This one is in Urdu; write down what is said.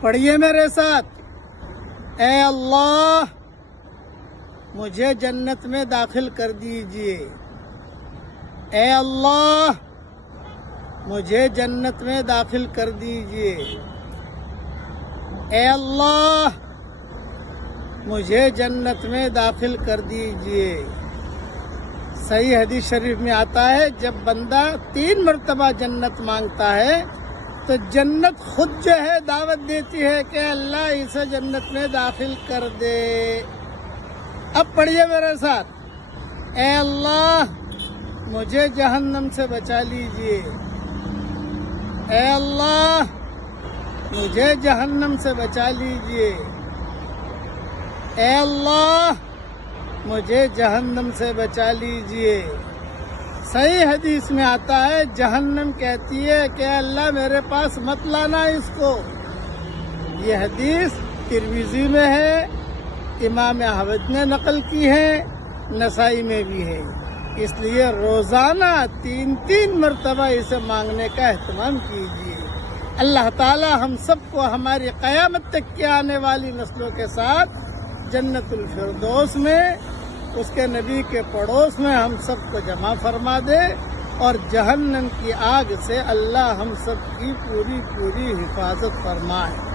پڑھیے میرے ساتھ، اے اللہ مجھے جنت میں داخل کر دیجئے، اے اللہ مجھے جنت میں داخل کر دیجئے، اے اللہ مجھے جنت میں داخل کر دیجئے۔ صحیح حدیث شریف میں آتا ہے جب بندہ 3 مرتبہ جنت مانگتا ہے تو جنت خود جو ہے دعوت دیتی ہے کہ اللہ اسے جنت میں داخل کر دے۔ اب پڑھیے میرے ساتھ، اے اللہ مجھے جہنم سے بچا لیجئے، اے اللہ مجھے جہنم سے بچا لیجئے، اے اللہ مجھے جہنم سے بچا لیجئے۔ صحیح حدیث میں آتا ہے جہنم کہتی ہے کہ اللہ میرے پاس مت لانا اس کو۔ یہ حدیث ترمذی میں ہے، امام احمد نے نقل کی ہے، نسائی میں بھی ہے۔ اس لیے روزانہ 3 مرتبہ اسے مانگنے کا اہتمام کیجیے۔ اللہ تعالی ہم سب کو ہماری قیامت تک کے آنے والی نسلوں کے ساتھ جنت الفردوس میں اس کے نبی کے پڑوس میں ہم سب کو جمع فرما دے، اور جہنم کی آگ سے اللہ ہم سب کی پوری حفاظت فرمائے۔